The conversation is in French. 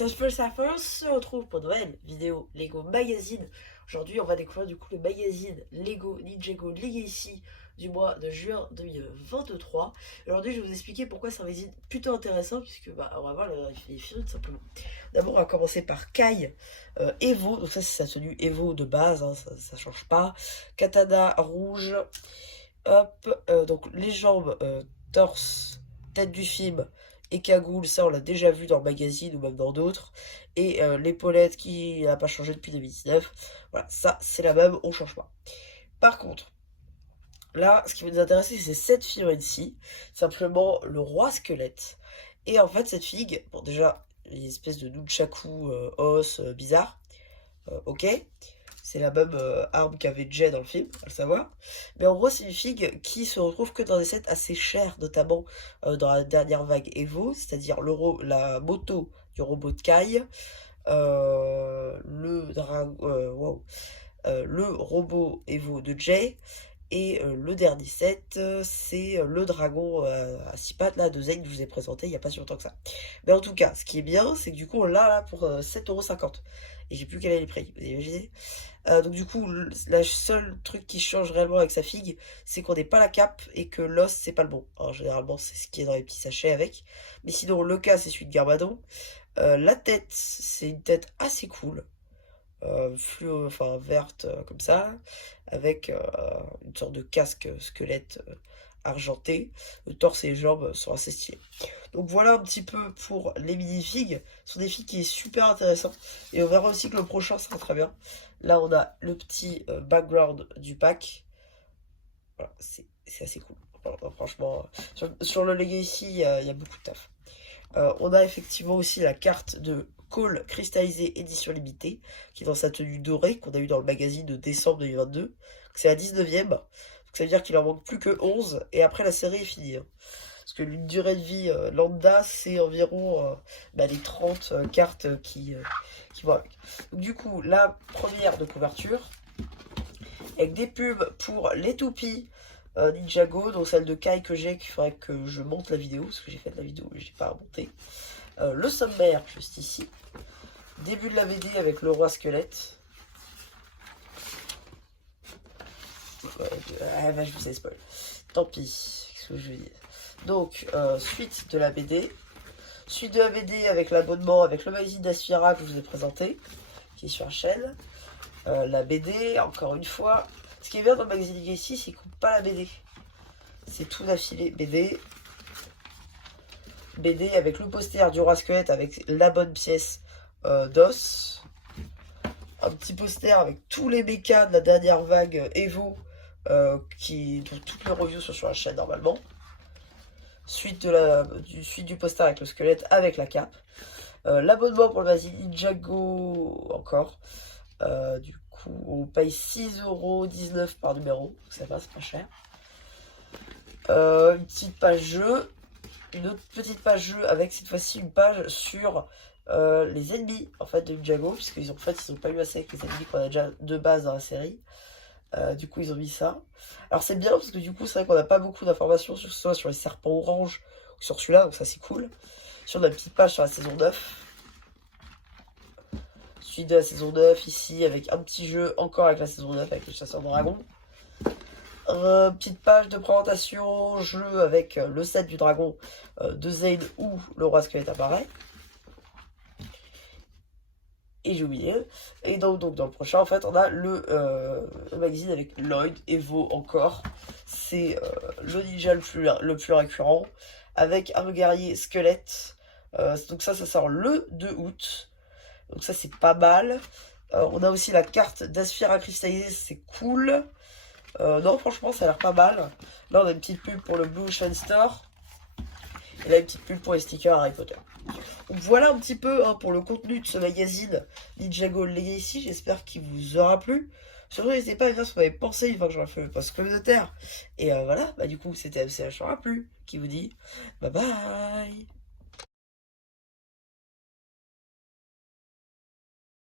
On se retrouve pour Noël, vidéo Lego Magazine. Aujourd'hui, on va découvrir du coup le magazine Lego Ninjago Legacy du mois de juin 2023. Aujourd'hui, je vais vous expliquer pourquoi c'est un magazine plutôt intéressant, puisque on va voir les films tout simplement. D'abord, on va commencer par Kai Evo. Donc ça, c'est sa tenue Evo de base, hein, ça change pas. Katana rouge. Hop, donc les jambes, torse, tête du film et cagoule, ça on l'a déjà vu dans le magazine ou même dans d'autres. Et l'épaulette qui n'a pas changé depuis 2019. Voilà, ça c'est la même, on change pas. Par contre, là, ce qui va nous intéresser, c'est cette figurine-ci, simplement le roi squelette. Et en fait, cette figue, bon déjà, une espèce de nunchaku os bizarre, ok. C'est la même arme qu'avait Jay dans le film, à le savoir. Mais en gros, c'est une figue qui se retrouve que dans des sets assez chers, notamment dans la dernière vague Evo, c'est-à-dire la moto du robot de Kai, le robot Evo de Jay, et le dernier set, c'est le dragon à 6 pattes là, de Zane que je vous ai présenté il n'y a pas si longtemps que ça. Mais en tout cas, ce qui est bien, c'est que du coup, on l'a là pour 7,50 €. Et j'ai plus quel est le prix, vous imaginez. Donc du coup, le seul truc qui change réellement avec sa figue, c'est qu'on n'est pas la cape et que l'os, c'est pas le bon. Alors généralement, c'est ce qui est dans les petits sachets avec. Mais sinon, le cas, c'est celui de Garbadon. La tête, c'est une tête assez cool. Enfin verte comme ça, avec une sorte de casque squelette argenté. Le torse et les jambes sont assez stylés. Donc voilà un petit peu pour les minifigs. Ce sont des figues qui est super intéressant. Et on verra aussi que le prochain sera très bien. Là on a le petit background du pack. Voilà, c'est assez cool. Alors, franchement, sur le Legacy, il y a beaucoup de taf. On a effectivement aussi la carte de Call cristallisée édition limitée, qui est dans sa tenue dorée, qu'on a eu dans le magazine de décembre 2022. C'est la 19e, donc ça veut dire qu'il en manque plus que 11, et après la série est finie. Hein. Parce que une durée de vie lambda, c'est environ les 30 cartes qui vont avec. Donc, du coup, la première de couverture, avec des pubs pour les toupies Ninjago, donc celle de Kai que j'ai, qu'il faudrait que je monte la vidéo, parce que j'ai fait de la vidéo et j'ai pas à monter. Le sommaire, juste ici. Début de la BD avec le roi squelette. Je vous ai spoil. Tant pis, qu'est-ce que je veux dire. Donc, suite de la BD. Suite de la BD avec l'abonnement, avec le magazine d'Aspira que je vous ai présenté, qui est sur la chaîne. La BD, encore une fois. Ce qui est bien dans le magazine Legacy, c'est qu'on coupe pas la BD. C'est tout d'affilée. BD avec le poster du roi squelette avec la bonne pièce d'os. Un petit poster avec tous les mechas de la dernière vague Evo, dont toutes les reviews sont sur la chaîne normalement. Suite du poster avec le squelette avec la cape. L'abonnement pour le magazine Ninjago encore. Du coup, on paye 6,19 € par numéro. Donc ça va, c'est pas cher. Une petite page jeu. Une autre petite page jeu avec cette fois-ci une page sur les ennemis en fait de Ninjago, puisqu'ils ont pas eu assez avec les ennemis qu'on a déjà de base dans la série. Du coup ils ont mis ça. Alors c'est bien parce que du coup c'est vrai qu'on n'a pas beaucoup d'informations soit sur les serpents orange ou sur celui-là, donc ça c'est cool. Sur la petite page sur la saison 9. Suite de la saison 9 ici avec un petit jeu encore avec la saison 9 avec le chasseur dragon. Petite page de présentation, jeu avec le set du dragon de Zane où le roi squelette apparaît. Et j'ai oublié. Et donc dans le prochain, en fait, on a le magazine avec Lloyd, Evo encore. C'est le ninja le plus récurrent. Avec un guerrier squelette. Donc ça sort le 2 août. Donc ça, c'est pas mal. On a aussi la carte d'Aspira cristallisée, c'est cool. Non, franchement, ça a l'air pas mal. Là, on a une petite pub pour le Blue Ocean Store. Et là, une petite pub pour les stickers Harry Potter. Donc voilà un petit peu pour le contenu de ce magazine Ninjago Legacy. J'espère qu'il vous aura plu. Surtout, n'hésitez pas à me dire ce que vous avez pensé une fois que j'aurai fait le post communautaire. Et voilà, du coup, c'était MCH aura plu qui vous dit bye bye.